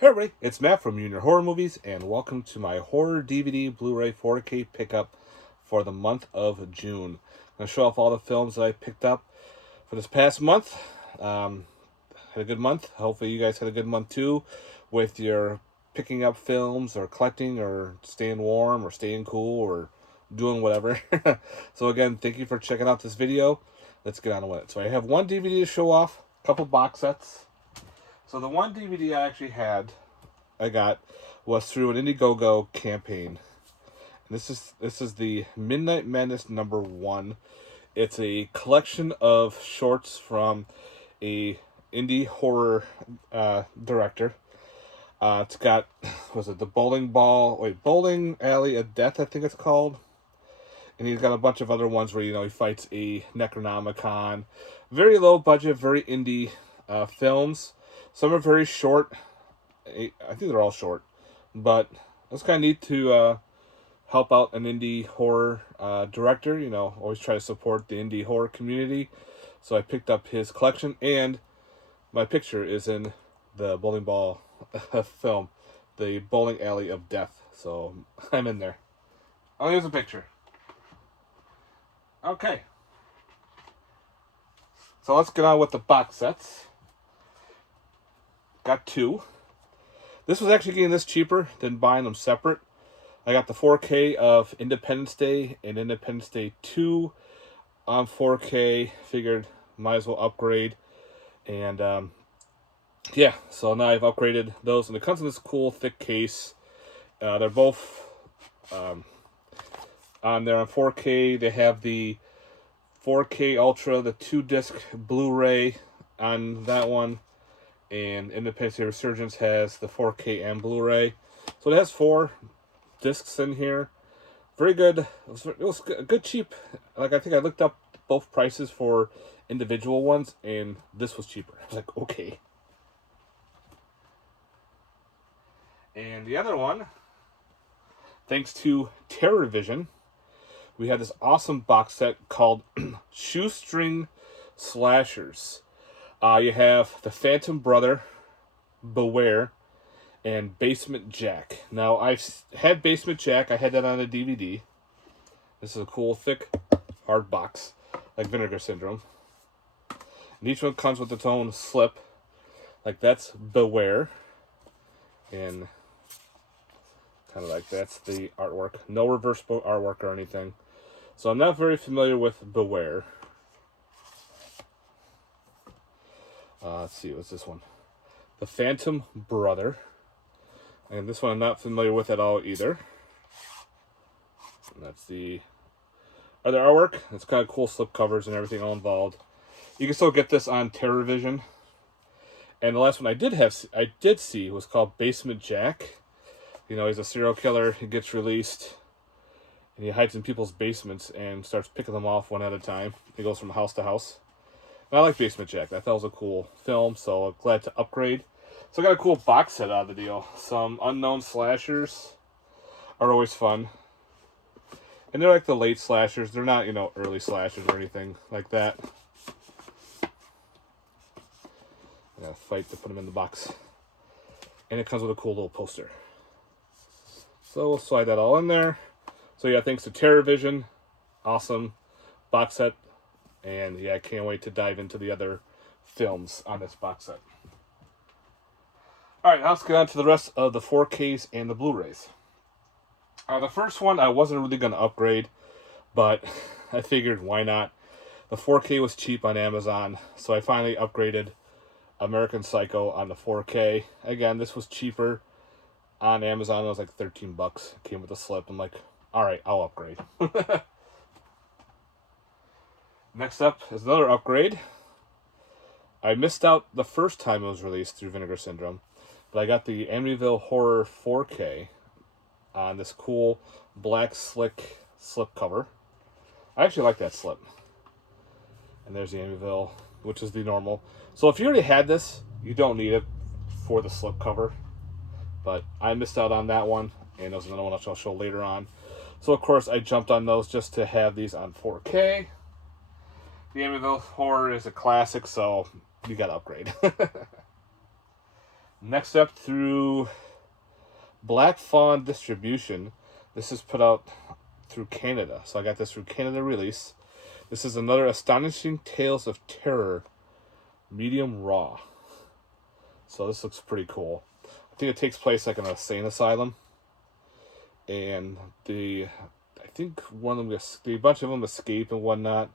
Hey everybody, it's Matt from Junior Horror Movies, and welcome to my horror DVD Blu-ray 4K pickup for the month of June. I'm going to show off all the films that I picked up for this past month. Had a good month. Hopefully you guys had a good month too with your picking up films or collecting or staying warm or staying cool or doing whatever. So again, thank you for checking out this video. Let's get on with it. So I have one DVD to show off, a couple box sets. So the one DVD I got was through an Indiegogo campaign. And this is the Midnight Madness #1. It's a collection of shorts from a indie horror director. It's got, was it the Bowling Alley of Death, I think it's called. And he's got a bunch of other ones where, he fights a Necronomicon. Very low budget, very indie films. Some are very short. I think they're all short. But it's kind of neat to help out an indie horror director. Always try to support the indie horror community. So I picked up his collection, and my picture is in the bowling ball film, the Bowling Alley of Death. So I'm in there. Oh, here's a picture. Okay. So let's get on with the box sets. Got two. This was actually getting this cheaper than buying them separate. I got the 4K of Independence Day and Independence Day 2 on 4K. Figured might as well upgrade. And yeah, so now I've upgraded those. And it comes in this cool thick case. They're both on there on 4K. They have the 4K Ultra, the 2-disc Blu-ray on that one. And Independence Day Resurgence has the 4K and Blu-ray. So it has 4 discs in here. Very good. It was good cheap. I think I looked up both prices for individual ones, and this was cheaper. I was like, okay. And the other one, thanks to Terror Vision, we have this awesome box set called Shoestring Slashers. You have The Phantom Brother, Beware, and Basement Jack. Now, I've had Basement Jack. I had that on a DVD. This is a cool, thick, hard box, like Vinegar Syndrome. And each one comes with its own slip. Like, that's Beware. And kind of like that's the artwork. No reverse artwork or anything. So I'm not very familiar with Beware. Let's see, what's this one? The Phantom Brother. And this one I'm not familiar with at all either. And that's the other artwork. It's kind of cool slip covers and everything all involved. You can still get this on Terror Vision. And the last one I did see was called Basement Jack. He's a serial killer. He gets released. And he hides in people's basements and starts picking them off one at a time. He goes from house to house. I like Basement Jack. I thought it was a cool film, so I'm glad to upgrade. So I got a cool box set out of the deal. Some unknown slashers are always fun. And they're like the late slashers. They're not, early slashers or anything like that. I gotta fight to put them in the box. And it comes with a cool little poster. So we'll slide that all in there. So yeah, thanks to Terror Vision. Awesome box set. And yeah, I can't wait to dive into the other films on this box set. Alright, now let's get on to the rest of the 4Ks and the Blu-rays. The first one I wasn't really going to upgrade, but I figured why not. The 4K was cheap on Amazon, so I finally upgraded American Psycho on the 4K. Again, this was cheaper on Amazon. It was like $13. It came with a slip. I'm like, alright, I'll upgrade. Next up is another upgrade. I missed out the first time it was released through Vinegar Syndrome, but I got the Amityville Horror 4K on this cool black slick slip cover. I actually like that slip. And there's the Amityville, which is the normal. So if you already had this, you don't need it for the slip cover. But I missed out on that one, and there's another one which I'll show later on. So of course I jumped on those just to have these on 4K. The Amityville Horror is a classic, so you gotta upgrade. Next up, through Black Fawn Distribution, this is put out through Canada. So I got this through Canada release. This is another Astonishing Tales of Terror, medium raw. So this looks pretty cool. I think it takes place like in an insane asylum. And I think one of them, a bunch of them escape and whatnot.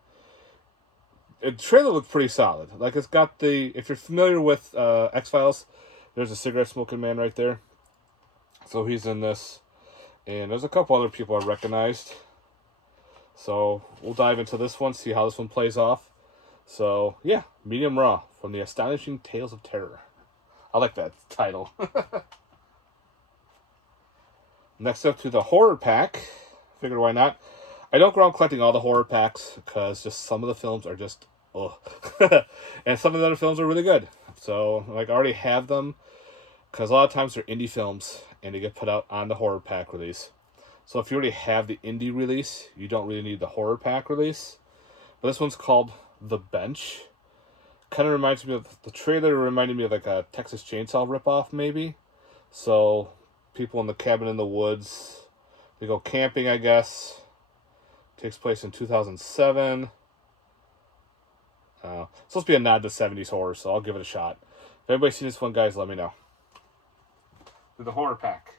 The trailer looked pretty solid. Like, it's got if you're familiar with X-Files, there's a cigarette smoking man right there. So he's in this. And there's a couple other people I recognized. So we'll dive into this one, see how this one plays off. So yeah, medium raw from the Astonishing Tales of Terror. I like that title. Next up, to the horror pack. Figured why not. I don't go around collecting all the horror packs because just some of the films are just ugh. And some of the other films are really good. So like, I already have them because a lot of times they're indie films and they get put out on the horror pack release. So if you already have the indie release, you don't really need the horror pack release. But this one's called The Bench. Kind of reminds me of, the trailer reminded me of like a Texas Chainsaw ripoff maybe. So people in the cabin in the woods, they go camping, I guess. Takes place in 2007. It's supposed to be a nod to 70s horror, so I'll give it a shot. If anybody's seen this one, guys, let me know. The horror pack.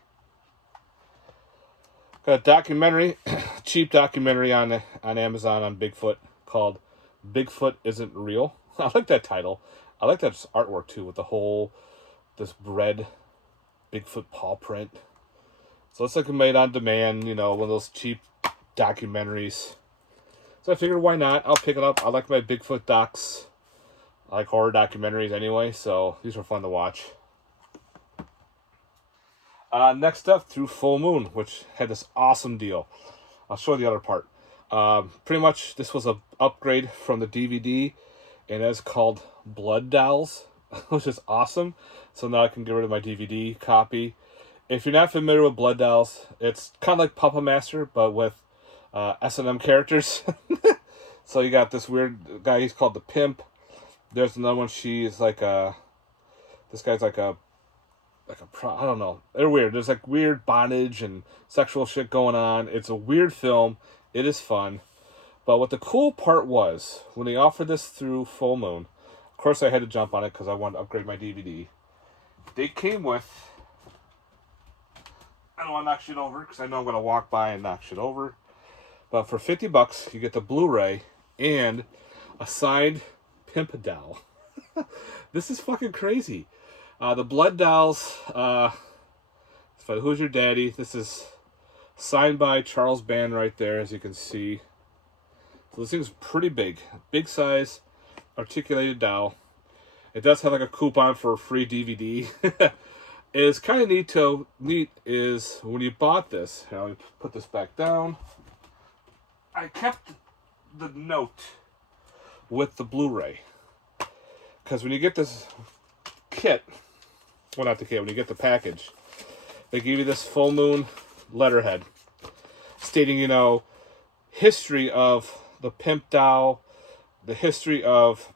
Got a documentary, cheap documentary on Amazon on Bigfoot called Bigfoot Isn't Real. I like that title. I like that artwork too, with this red Bigfoot paw print. So it's like a made on demand, one of those cheap documentaries. So I figured why not? I'll pick it up. I like my Bigfoot docs. I like horror documentaries anyway, so these were fun to watch. Next up, through Full Moon, which had this awesome deal. I'll show you the other part. Pretty much, this was an upgrade from the DVD, and it's called Blood Dolls, which is awesome. So now I can get rid of my DVD copy. If you're not familiar with Blood Dolls, it's kind of like Puppet Master, but with S&M characters. So you got this weird guy, he's called the Pimp. There's another one, she's like this guy's like a I don't know. They're weird. There's like weird bondage and sexual shit going on. It's a weird film. It is fun. But what the cool part was, when they offered this through Full Moon, of course I had to jump on it because I wanted to upgrade my DVD. They came with, I don't want to knock shit over because I know I'm going to walk by and knock shit over. But for $50, you get the Blu-ray and a signed Pimp doll. This is fucking crazy. The Blood Dolls, Who's Your Daddy? This is signed by Charles Band right there, as you can see. So this thing's pretty big. Big size, articulated doll. It does have like a coupon for a free DVD. It's kind of neat is when you bought this, here, let me put this back down. I kept the note with the Blu-ray. Because when you get this kit, well, not the kit, when you get the package, they give you this Full Moon letterhead stating, history of the Pimp doll, the history of,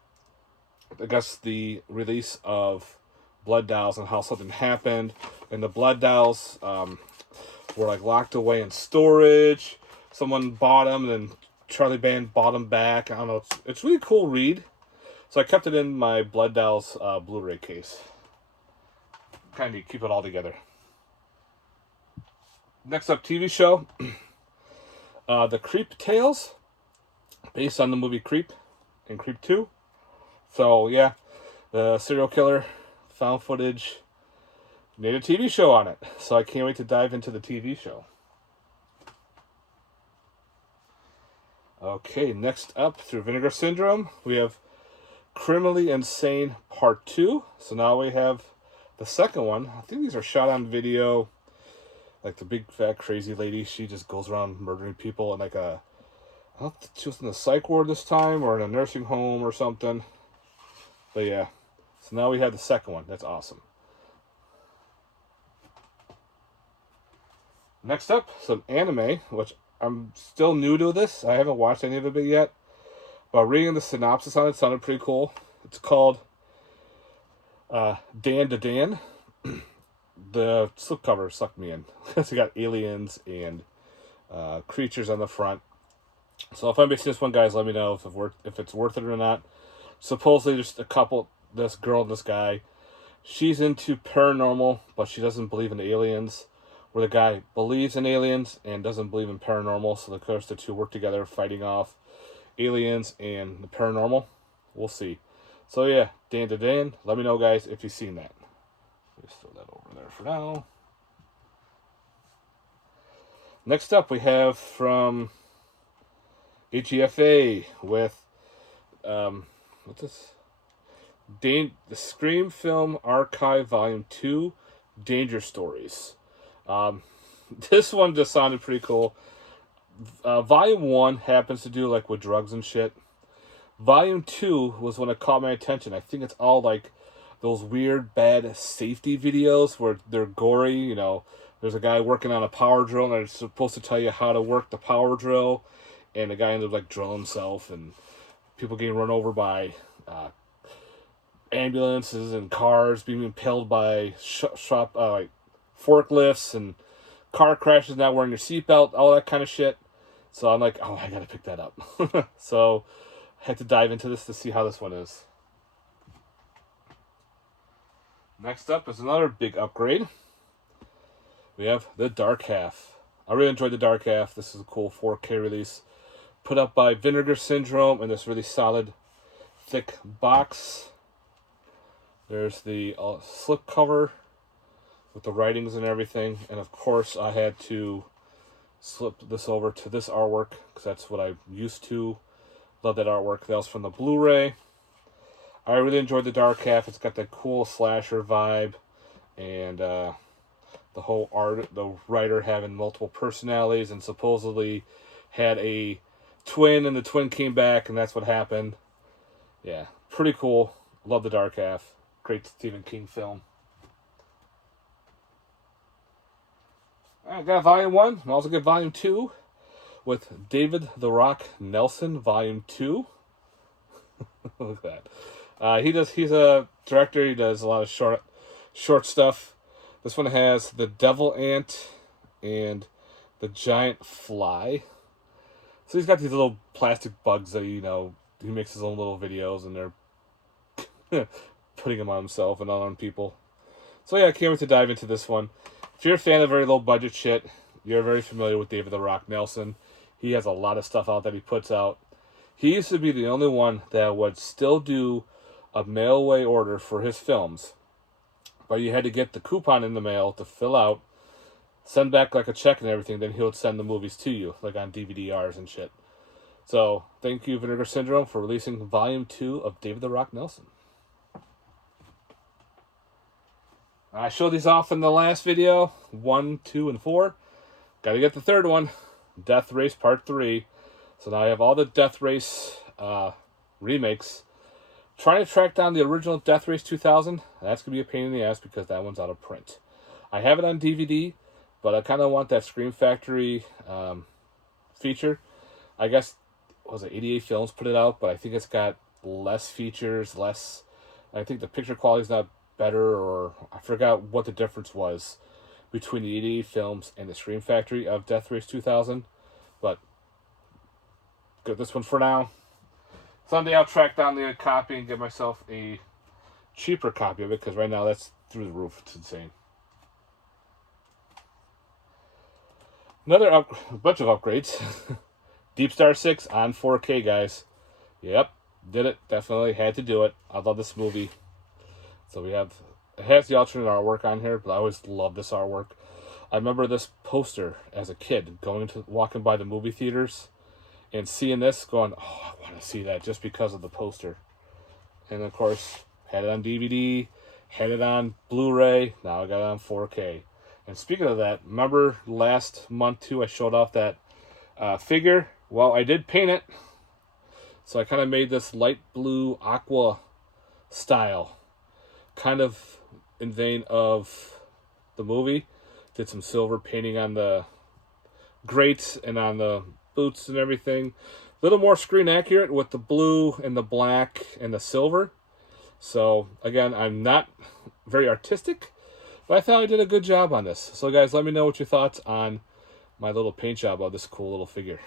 I guess, the release of Blood Dolls and how something happened. And the Blood Dolls were like locked away in storage. Someone bought them, and then Charlie Band bought them back. I don't know. It's really cool read. So I kept it in my Blood Dolls Blu-ray case. Kind of neat, keep it all together. Next up, TV show. The Creep Tales, based on the movie Creep and Creep 2. So yeah, the serial killer, found footage, made a TV show on it. So I can't wait to dive into the TV show. Okay, next up, through Vinegar Syndrome, we have Criminally Insane Part 2. So now we have the second one. I think these are shot on video. Like the big fat crazy lady, she just goes around murdering people in like I don't know if she was in the psych ward this time or in a nursing home or something. But yeah, so now we have the second one. That's awesome. Next up, some anime, which I'm still new to this. I haven't watched any of it yet. But reading the synopsis on it sounded pretty cool. It's called Dan to Dan. the slipcover sucked me in. It's got aliens and creatures on the front. So if I'm missing this one, guys, let me know if it's worth it or not. Supposedly, there's a couple, this girl and this guy. She's into paranormal, but she doesn't believe in aliens. Where the guy believes in aliens and doesn't believe in paranormal. So of course the two work together fighting off aliens and the paranormal. We'll see. So yeah, Dan to Dan. Let me know, guys, if you've seen that. Just throw that over there for now. Next up, we have from AGFA with what's this? The Scream Film Archive Volume 2, Danger Stories. This one just sounded pretty cool. Volume 1 happens to do like with drugs and shit. Volume 2 was when it caught my attention. I think it's all like those weird, bad safety videos where they're gory. You know, there's a guy working on a power drill and they're supposed to tell you how to work the power drill. And the guy ended up like drilling himself and people getting run over by ambulances and cars being impaled by like forklifts and car crashes, not wearing your seatbelt, all that kind of shit. So I'm like, oh, I gotta pick that up. So I had to dive into this to see how this one is. Next up is another big upgrade. We have The Dark Half. I really enjoyed The Dark Half. This is a cool 4K release. Put up by Vinegar Syndrome in this really solid, thick box. There's the slip cover with the writings and everything. And of course, I had to slip this over to this artwork because that's what I'm used to. Love that artwork. That was from the Blu-ray. I really enjoyed The Dark Half. It's got that cool slasher vibe. And the whole art, the writer having multiple personalities and supposedly had a twin and the twin came back and that's what happened. Yeah, pretty cool. Love The Dark Half. Great Stephen King film. I got Volume 1. I also get Volume 2 with David The Rock Nelson, Volume 2. Look at that. He's a director. He does a lot of short stuff. This one has The Devil Ant and The Giant Fly. So he's got these little plastic bugs that, you know, he makes his own little videos and they're putting them on himself and on people. So yeah, I can't wait to dive into this one. If you're a fan of very low budget shit, you're very familiar with David The Rock Nelson. He has a lot of stuff out that he puts out. He used to be the only one that would still do a mail-away order for his films. But you had to get the coupon in the mail to fill out, send back like a check and everything, then he would send the movies to you, like on DVD-Rs and shit. So, thank you, Vinegar Syndrome, for releasing Volume 2 of David The Rock Nelson. I showed these off in the last video, 1, 2, and 4. Gotta get the third one, Death Race Part 3. So now I have all the Death Race remakes. Trying to track down the original Death Race 2000, that's going to be a pain in the ass because that one's out of print. I have it on DVD, but I kind of want that Scream Factory feature. I guess, was it 88 Films put it out, but I think it's got less features, I think the picture quality is not better, or I forgot what the difference was between the 88 Films and the Scream Factory of Death Race 2000, but got this one for now. Someday I'll track down the copy and get myself a cheaper copy of it, because right now that's through the roof. It's insane. Another bunch of upgrades. Deep Star 6 on 4K, guys. Yep, did it. Definitely had to do it. I love this movie. So it has the alternate artwork on here, but I always love this artwork. I remember this poster as a kid, walking by the movie theaters and seeing this, going, oh, I want to see that just because of the poster. And of course, had it on DVD, had it on Blu-ray, now I got it on 4K. And speaking of that, remember last month too, I showed off that figure? Well, I did paint it. So I kind of made this light blue aqua style, kind of in vein of the movie. Did some silver painting on the grates and on the boots and everything. A little more screen accurate with the blue and the black and the silver. So again, I'm not very artistic, But I thought I did a good job on this. So guys, let me know what your thoughts on my little paint job of this cool little figure.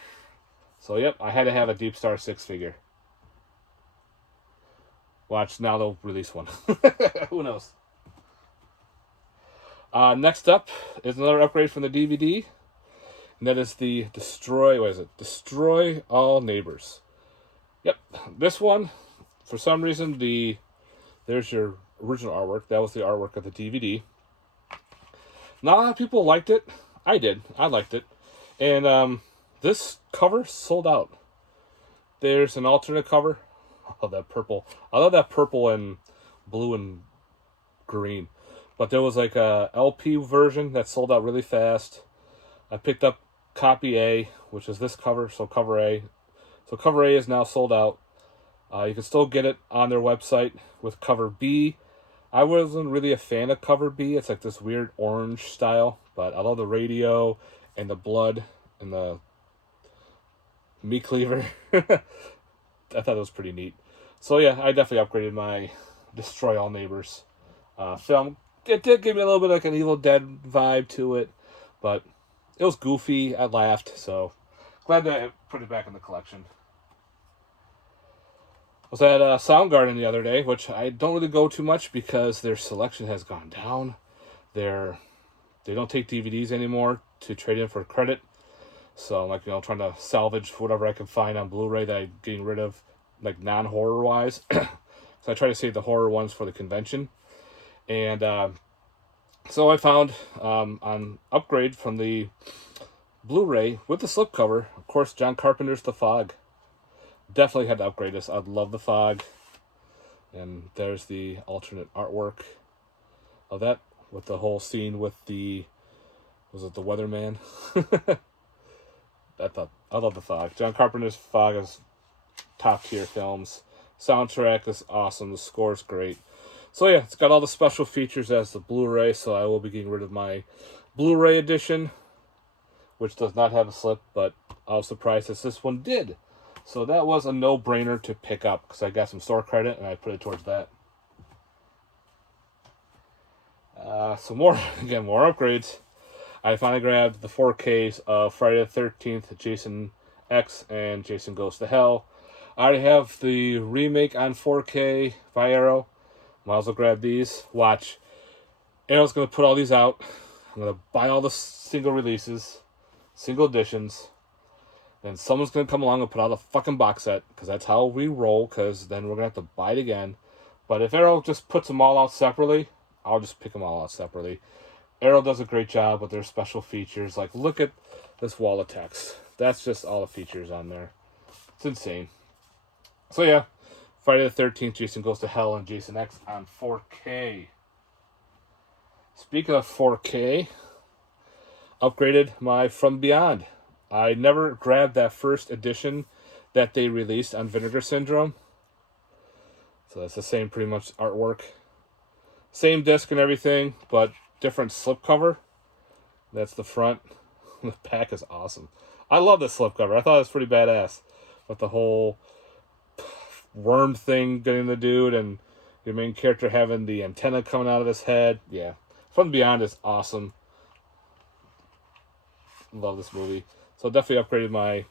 So yep, I had to have a Deep Star 6 figure. Watch, now they'll release one. Who knows? Next up is another upgrade from the DVD. And that is the Destroy All Neighbors. Yep, this one, for some reason, there's your original artwork. That was the artwork of the DVD. Not a lot of people liked it. I did. I liked it. And this cover sold out. There's an alternate cover. Oh, that purple. I love that purple and blue and green. But there was like a LP version that sold out really fast. I picked up copy A, which is this cover, so cover A. So cover A is now sold out. You can still get it on their website with cover B. I wasn't really a fan of cover B. It's like this weird orange style, but I love the radio and the blood and the meat cleaver. I thought it was pretty neat. So yeah, I definitely upgraded my Destroy All Neighbors film. It did give me a little bit like an Evil Dead vibe to it, but it was goofy. I laughed, so glad that I put it back in the collection. I was at Soundgarden the other day, which I don't really go too much because their selection has gone down. They don't take DVDs anymore to trade in for credit. So I'm like, trying to salvage whatever I can find on Blu-ray that I'm getting rid of, like non-horror wise. So I try to save the horror ones for the convention. And so I found on upgrade from the Blu-ray with the slipcover, of course, John Carpenter's The Fog. Definitely had to upgrade this. I love The Fog. And there's the alternate artwork of that with the whole scene with was it the weatherman? I love The Fog. John Carpenter's Fog is top tier films. Soundtrack is awesome. The score's great. So yeah, it's got all the special features as the Blu-ray, so I will be getting rid of my Blu-ray edition, which does not have a slip, but I was surprised that this one did. So that was a no-brainer to pick up, because I got some store credit, and I put it towards that. Some more upgrades. I finally grabbed the 4Ks of Friday the 13th, Jason X, and Jason Goes to Hell. I already have the remake on 4K by Arrow. Might as well grab these. Watch. Arrow's going to put all these out. I'm going to buy all the single releases, single editions. Then someone's going to come along and put out a fucking box set, because that's how we roll, because then we're going to have to buy it again. But if Arrow just puts them all out separately, I'll just pick them all out separately. Arrow does a great job with their special features. Like, look at this wall of text. That's just all the features on there. It's insane. So yeah, Friday the 13th, Jason Goes to Hell, and Jason X on 4K. Speaking of 4K, upgraded my From Beyond. I never grabbed that first edition that they released on Vinegar Syndrome. So that's the same pretty much artwork. Same disc and everything, but different slipcover. That's the front. The back is awesome. I love the slipcover. I thought it was pretty badass. With the whole worm thing getting the dude and your main character having the antenna coming out of his head. Yeah. From Beyond is awesome. Love this movie. So definitely upgraded my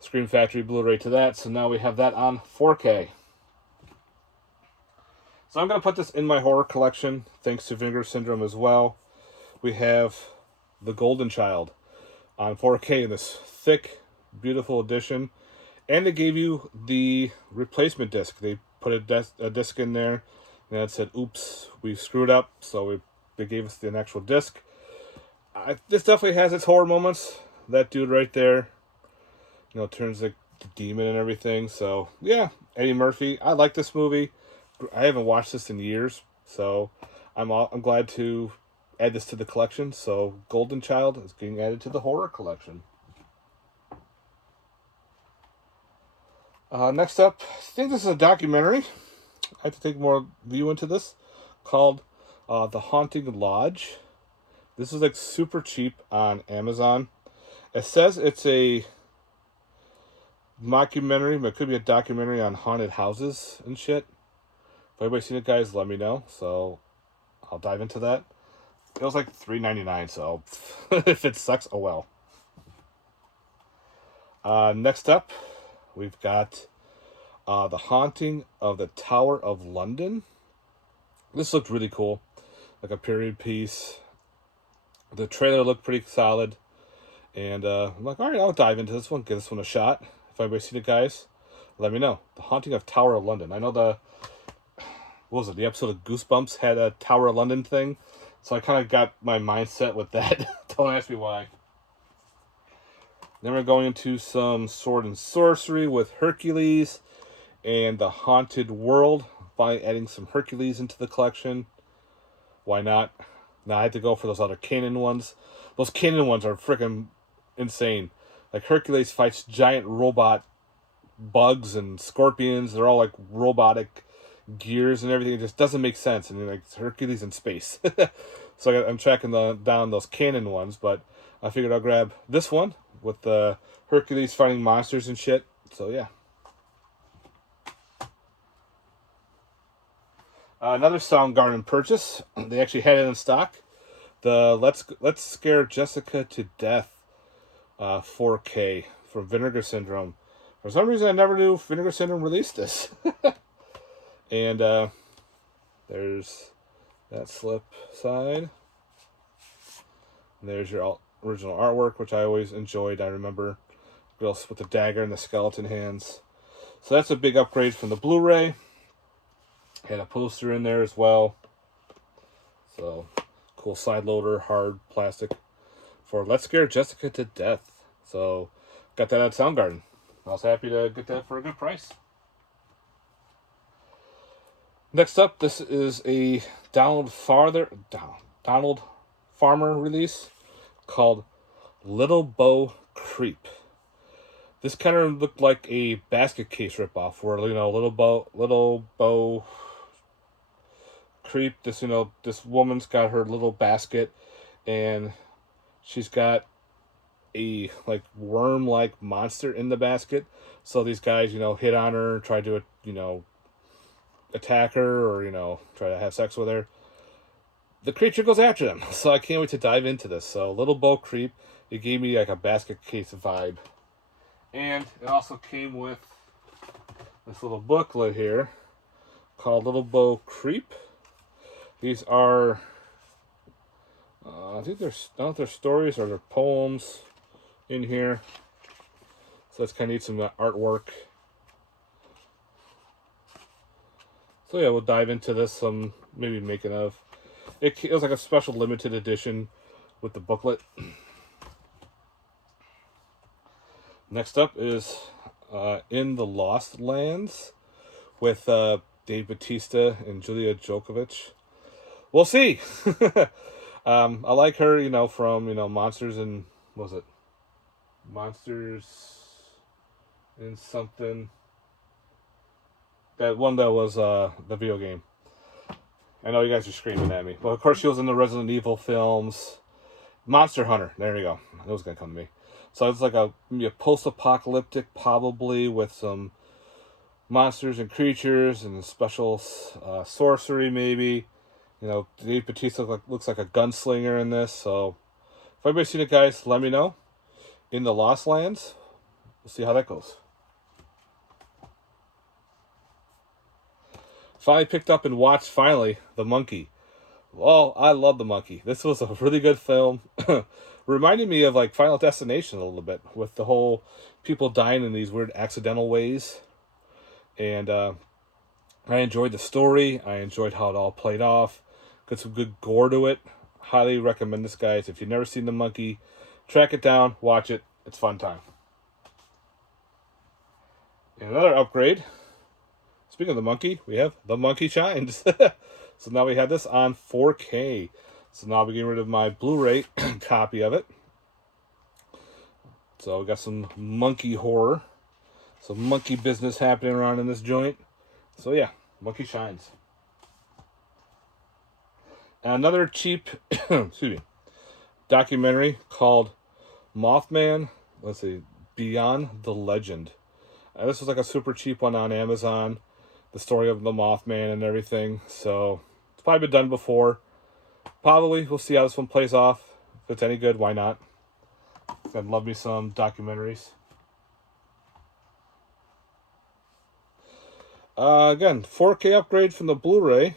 Scream Factory Blu-ray to that. So now we have that on 4K. So I'm going to put this in my horror collection, thanks to Vinegar Syndrome as well. We have The Golden Child on 4K in this thick, beautiful edition. And they gave you the replacement disc. They put a disc in there, and it said, oops, we screwed up. So they gave us an actual disc. This definitely has its horror moments. That dude right there, turns like the demon and everything. So, yeah, Eddie Murphy. I like this movie. I haven't watched this in years, so I'm glad to add this to the collection. So Golden Child is getting added to the horror collection. Next up, I think this is a documentary. I have to take more view into this, called The Haunting Lodge. This is like super cheap on Amazon. It says it's a mockumentary, but it could be a documentary on haunted houses and shit. If anybody's seen it, guys, let me know. So I'll dive into that. It was like $3.99, so if it sucks, oh well. Next up, we've got The Haunting of the Tower of London. This looked really cool, like a period piece. The trailer looked pretty solid, and I'm like, all right, I'll dive into this one, give this one a shot. If anybody's seen it, guys, let me know. The Haunting of Tower of London. I know what was it? The episode of Goosebumps had a Tower of London thing, so I kind of got my mindset with that. Don't ask me why. Then we're going into some sword and sorcery with Hercules and the Haunted World by adding some Hercules into the collection. Why not? Now I had to go for those other canon ones. Those canon ones are freaking insane. Like Hercules fights giant robot bugs and scorpions. They're all like robotic gears and everything. It just doesn't make sense. And like it's Hercules in space. So I'm tracking down those canon ones, but I figured I'll grab this one with the Hercules fighting monsters and shit. So yeah. Another Soundgarden purchase. They actually had it in stock. The Let's Scare Jessica to Death 4K from Vinegar Syndrome. For some reason, I never knew Vinegar Syndrome released this. And there's that slip side. And there's your original artwork, which I always enjoyed. I remember girls with the dagger and the skeleton hands. So that's a big upgrade from the Blu-ray. Had a poster in there as well. So cool side loader, hard plastic for Let's Scare Jessica to Death. So got that at Soundgarden. I was happy to get that for a good price. Next up, this is a Donald Farmer release called Little Bo Creep. This kind of looked like a basket case ripoff, where Little Bo Creep. This woman's got her little basket, and she's got a like worm-like monster in the basket. So these guys, hit on her, try to, attack her, or try to have sex with her. The creature goes after them. So I can't wait to dive into this. So Little Bo Creep, it gave me like a basket case vibe. And it also came with this little booklet here called Little Bo Creep. These are, I don't know if they're stories or they're poems in here. So it's kind of neat, some artwork. So yeah, we'll dive into this, maybe making of. It was like a special limited edition with the booklet. Next up is In the Lost Lands with Dave Bautista and Julia Djokovic. We'll see. I like her, from, Monsters and, what was it? Monsters in something. That one that was the video game. I know you guys are screaming at me. But of course she was in the Resident Evil films. Monster Hunter. There we go. It was going to come to me. So it's like a post-apocalyptic, probably, with some monsters and creatures and special sorcery, maybe. Dave Bautista looks like a gunslinger in this. So if anybody's seen it, guys, let me know. In the Lost Lands. We'll see how that goes. Finally picked up and watched, The Monkey. Well, I love The Monkey. This was a really good film. Reminded me of like Final Destination a little bit, with the whole people dying in these weird accidental ways. And I enjoyed the story. I enjoyed how it all played off. Got some good gore to it. Highly recommend this, guys. If you've never seen The Monkey, track it down, watch it. It's fun time. And another upgrade. Speaking of The Monkey, we have The Monkey Shines. So now we have this on 4K. So now I'll be getting rid of my Blu-ray copy of it. So we got some monkey horror. Some monkey business happening around in this joint. So yeah, Monkey Shines. And another cheap, documentary called Mothman. Let's see, Beyond the Legend. This was like a super cheap one on Amazon. The story of the Mothman and everything. So it's probably been done before. Probably. We'll see how this one plays off. If it's any good, why not? I'd love me some documentaries. Again, 4K upgrade from the Blu-ray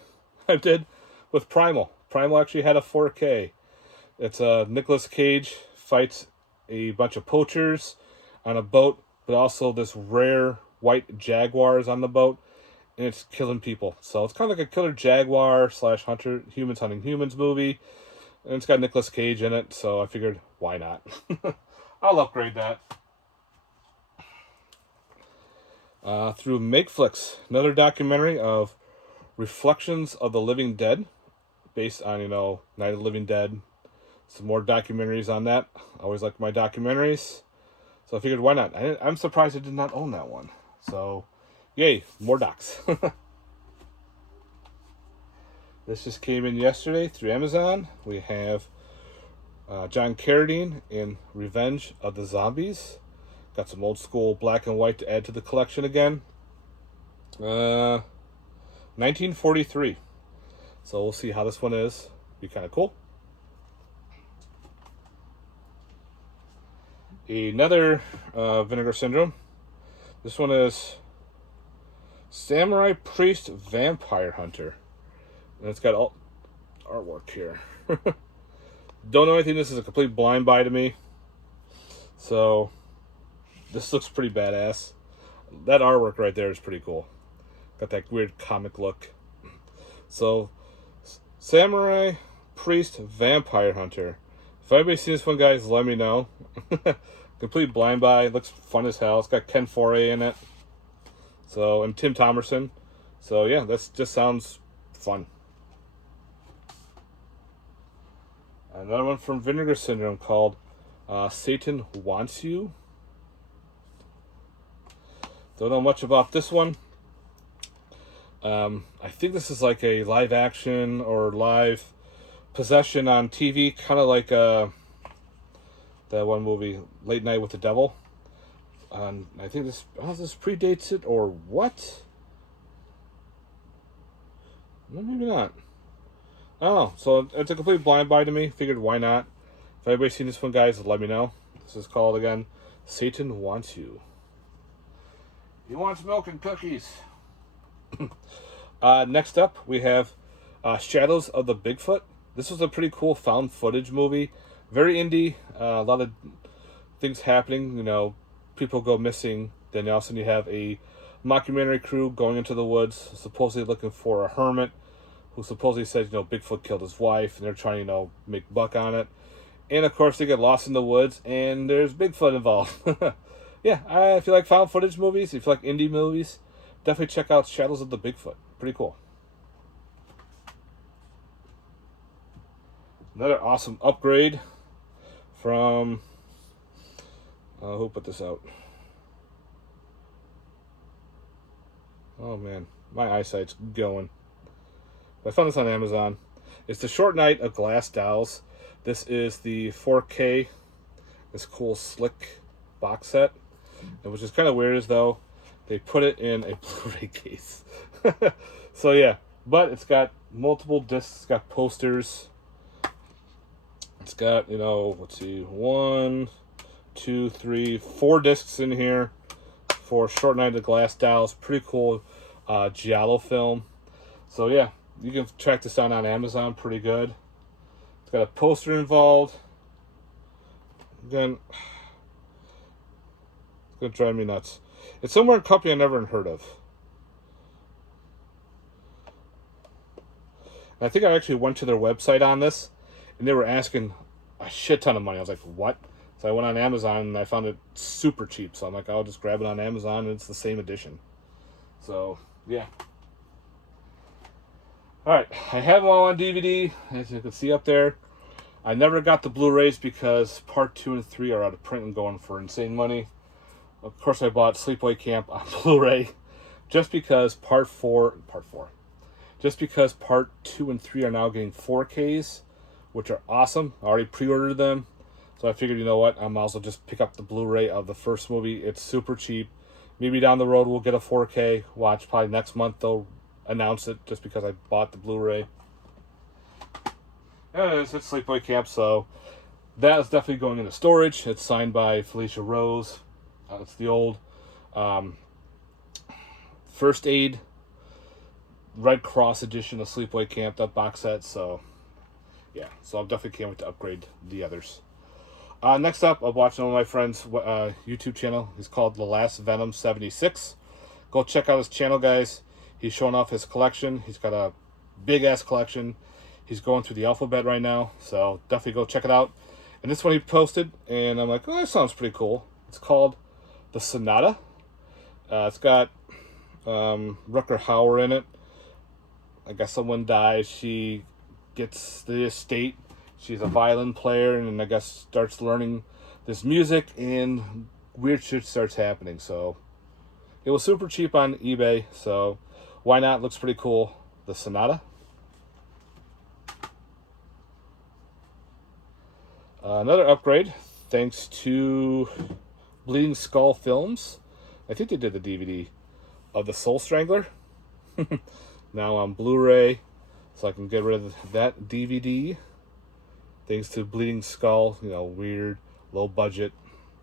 I did with Primal. Primal actually had a 4K. It's Nicolas Cage fights a bunch of poachers on a boat, but also this rare white jaguar is on the boat, and it's killing people. So it's kind of like a killer jaguar / humans hunting humans movie, and it's got Nicolas Cage in it, so I figured, why not? I'll upgrade that. Through Makeflix, another documentary of Reflections of the Living Dead, based on, Night of the Living Dead. Some more documentaries on that. I always like my documentaries. So I figured, why not? I'm surprised I did not own that one. So, yay, more docs. This just came in yesterday through Amazon. We have John Carradine in Revenge of the Zombies. Got some old school black and white to add to the collection again. 1943. So we'll see how this one is. Be kind of cool. Another Vinegar Syndrome. This one is Samurai Priest Vampire Hunter. And it's got all artwork here. Don't know anything. This is a complete blind buy to me. So this looks pretty badass. That artwork right there is pretty cool. Got that weird comic look. So, Samurai Priest Vampire Hunter. If anybody's seen this one, guys, let me know. Complete blind buy. Looks fun as hell. It's got Ken Foray in it. So, and Tim Thomerson. So, yeah, that just sounds fun. Another one from Vinegar Syndrome called Satan Wants You. Don't know much about this one. I think this is like a live action or live possession on TV, kind of like that one movie, Late Night with the Devil. I think this predates it or what? No, maybe not. I don't know. So it's a complete blind buy to me. Figured, why not? If anybody's seen this one, guys, let me know. This is called, again, Satan Wants You. He wants milk and cookies. Next up, we have Shadows of the Bigfoot. This was a pretty cool found footage movie. Very indie. A lot of things happening. People go missing. Then all of a sudden you have a mockumentary crew going into the woods, supposedly looking for a hermit who supposedly says, Bigfoot killed his wife, and they're trying to, make buck on it. And, of course, they get lost in the woods, and there's Bigfoot involved. Yeah, if you like found footage movies, if you like indie movies, definitely check out Shadows of the Bigfoot. Pretty cool. Another awesome upgrade from... who put this out? Oh, man. My eyesight's going. I found this on Amazon. It's The Short Night of Glass Dolls. This is the 4K. This cool, slick box set. Which is kind of weird as though they put it in a Blu-ray case. So yeah, but it's got multiple discs. It's got posters. It's got, let's see, 1, 2, 3, 4 discs in here for Short Night of the Glass Dolls. Pretty cool giallo film. So yeah, you can track this down on Amazon. Pretty good. It's got a poster involved. Again, it's going to drive me nuts. It's somewhere in a company I never heard of. And I think I actually went to their website on this, and they were asking a shit ton of money. I was like, what? So I went on Amazon, and I found it super cheap. So I'm like, I'll just grab it on Amazon, and it's the same edition. So, yeah. Alright, I have them all on DVD, as you can see up there. I never got the Blu-rays because Part 2 and 3 are out of print and going for insane money. Of course, I bought Sleepaway Camp on Blu-ray just because Part 2 and 3 are now getting 4Ks, which are awesome. I already pre-ordered them, so I figured, you know what, I might as well just pick up the Blu-ray of the first movie. It's super cheap. Maybe down the road we'll get a 4K watch. Probably next month they'll announce it just because I bought the Blu-ray. Yeah, it's Sleepaway Camp, so that is definitely going into storage. It's signed by Felicia Rose. It's the old um, First Aid Red Cross edition of Sleepaway Camp, that box set. So, yeah. So I definitely can't wait to upgrade the others. Next up, I'm watching one of my friend's YouTube channel. He's called The Last Venom 76. Go check out his channel, guys. He's showing off his collection. He's got a big-ass collection. He's going through the alphabet right now, so definitely go check it out. And this one he posted, and I'm like, oh, that sounds pretty cool. It's called The Sonata. It's got Rutger Hauer in it. I guess someone dies. She gets the estate. She's a violin player, and I guess starts learning this music, and weird shit starts happening. So it was super cheap on eBay, so why not? Looks pretty cool. The Sonata. Another upgrade, thanks to Bleeding Skull Films. I think they did the DVD of The Soul Strangler. Now on Blu-ray, so I can get rid of that DVD. Thanks to Bleeding Skull, weird, low budget.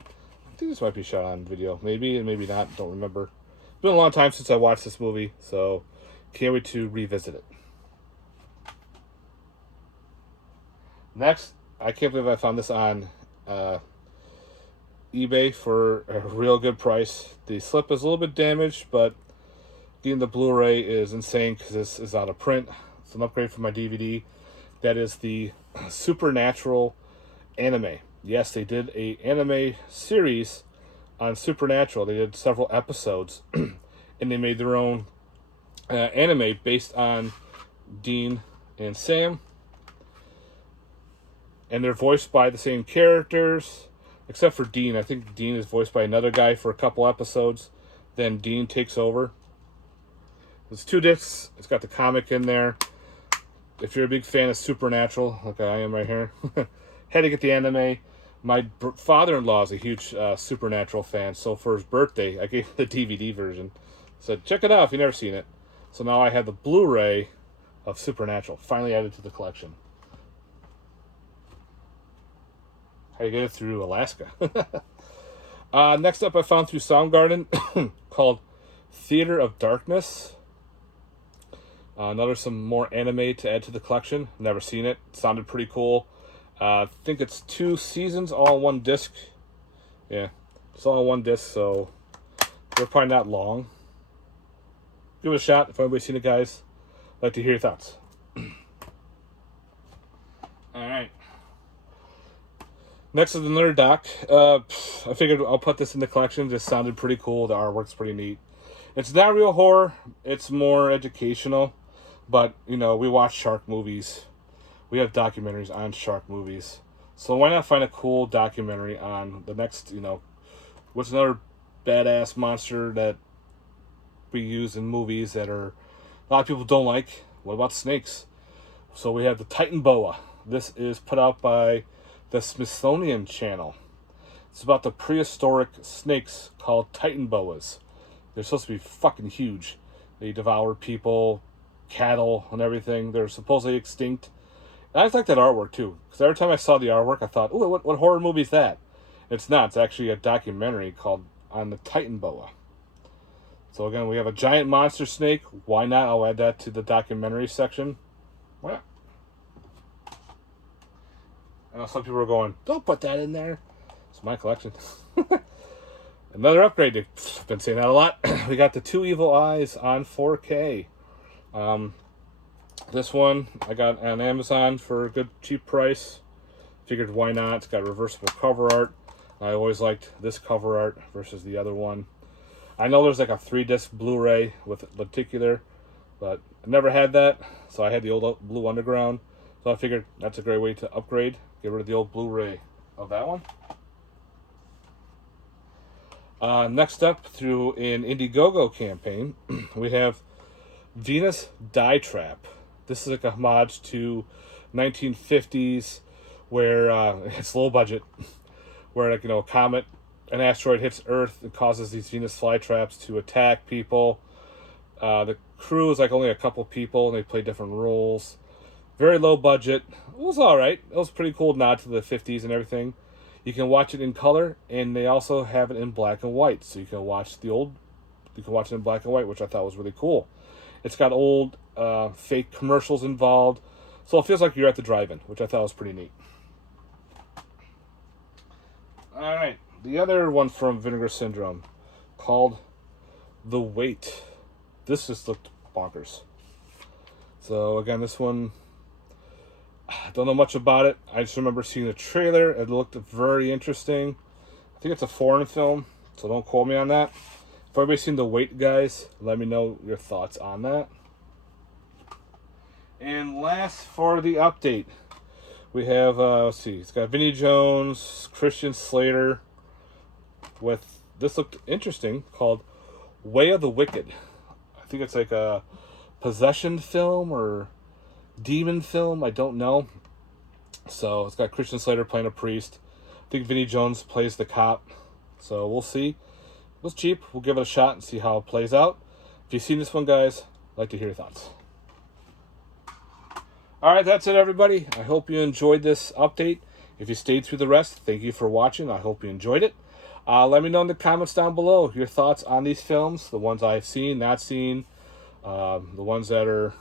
I think this might be shot on video. Maybe and maybe not, don't remember. It's been a long time since I watched this movie, so can't wait to revisit it. Next, I can't believe I found this on eBay for a real good price. The slip is a little bit damaged, but getting the Blu-ray is insane because this is out of print. It's an upgrade for my DVD. That is the Supernatural anime. Yes, they did a anime series on Supernatural. They did several episodes, and they made their own anime based on Dean and Sam. And they're voiced by the same characters, except for Dean. I think Dean is voiced by another guy for a couple episodes. Then Dean takes over. There's 2 discs. It's got the comic in there. If you're a big fan of Supernatural, like I am right here, had to get the anime. My father-in-law is a huge Supernatural fan, so for his birthday, I gave him the DVD version. Said, check it out if you've never seen it. So now I have the Blu-ray of Supernatural, finally added to the collection. How you get it through Alaska. Next up, I found through Soundgarden called Theater of Darkness. Some more anime to add to the collection. Never seen it. Sounded pretty cool. I think it's 2 seasons, all on 1 disc. Yeah, it's all on 1 disc, so they're probably not long. Give it a shot if anybody's seen it, guys. I'd like to hear your thoughts. Alright. Next is another doc. I figured I'll put this in the collection. Just sounded pretty cool. The artwork's pretty neat. It's not real horror. It's more educational. But, we watch shark movies. We have documentaries on shark movies. So why not find a cool documentary on the next, what's another badass monster that we use in movies that a lot of people don't like? What about snakes? So we have the Titan boa. This is put out by the Smithsonian Channel. It's about the prehistoric snakes called Titan boas. They're supposed to be fucking huge. They devour people, cattle, and everything. They're supposedly extinct. And I just like that artwork too, because every time I saw the artwork, I thought, "Ooh, what horror movie is that?" It's not. It's actually a documentary called "On the Titan Boa." So again, we have a giant monster snake. Why not? I'll add that to the documentary section. Why not? I know some people are going, "Don't put that in there." It's my collection. Another upgrade. I've been saying that a lot. We got the 2 Evil Eyes on 4K. This one I got on Amazon for a good cheap price. Figured why not? It's got reversible cover art. I always liked this cover art versus the other one. I know there's like a 3-disc Blu-ray with lenticular, but I never had that, so I had the old Blue Underground. So I figured that's a great way to upgrade. Get rid of the old Blu-ray of that one. Next up, through an Indiegogo campaign, we have Venus Dietrap. This is like a homage to 1950s, where it's low budget, where a comet, an asteroid hits Earth and causes these Venus flytraps to attack people. The crew is like only a couple people, and they play different roles. Very low budget. It was all right. It was a pretty cool nod to the 50s and everything. You can watch it in color, and they also have it in black and white. So you can watch you can watch it in black and white, which I thought was really cool. It's got old fake commercials involved, so it feels like you're at the drive-in, which I thought was pretty neat. All right, the other one from Vinegar Syndrome, called The Wait. This just looked bonkers. So again, this one, I don't know much about it. I just remember seeing the trailer. It looked very interesting. I think it's a foreign film, so don't quote me on that. If everybody's seen The Wait, guys, let me know your thoughts on that. And last for the update, we have, let's see, it's got Vinnie Jones, Christian Slater, with, this looked interesting, called Way of the Wicked. I think it's like a possession film or demon film, I don't know. So it's got Christian Slater playing a priest. I think Vinnie Jones plays the cop. So we'll see. It was cheap. We'll give it a shot and see how it plays out. If you've seen this one, guys, I'd like to hear your thoughts. All right, that's it, everybody. I hope you enjoyed this update. If you stayed through the rest, thank you for watching. I hope you enjoyed it. Let me know in the comments down below your thoughts on these films, the ones I've seen, not seen, the ones that are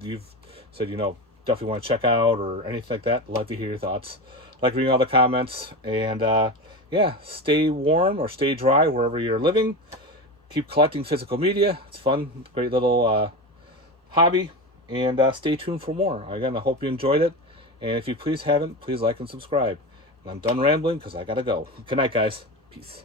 you've said, definitely want to check out or anything like that. I'd love to hear your thoughts. I'd like reading all the comments. And, yeah, stay warm or stay dry wherever you're living. Keep collecting physical media. It's fun. Great little hobby. And stay tuned for more. Again, I hope you enjoyed it. And if you haven't, please like and subscribe. And I'm done rambling because I got to go. Good night, guys. Peace.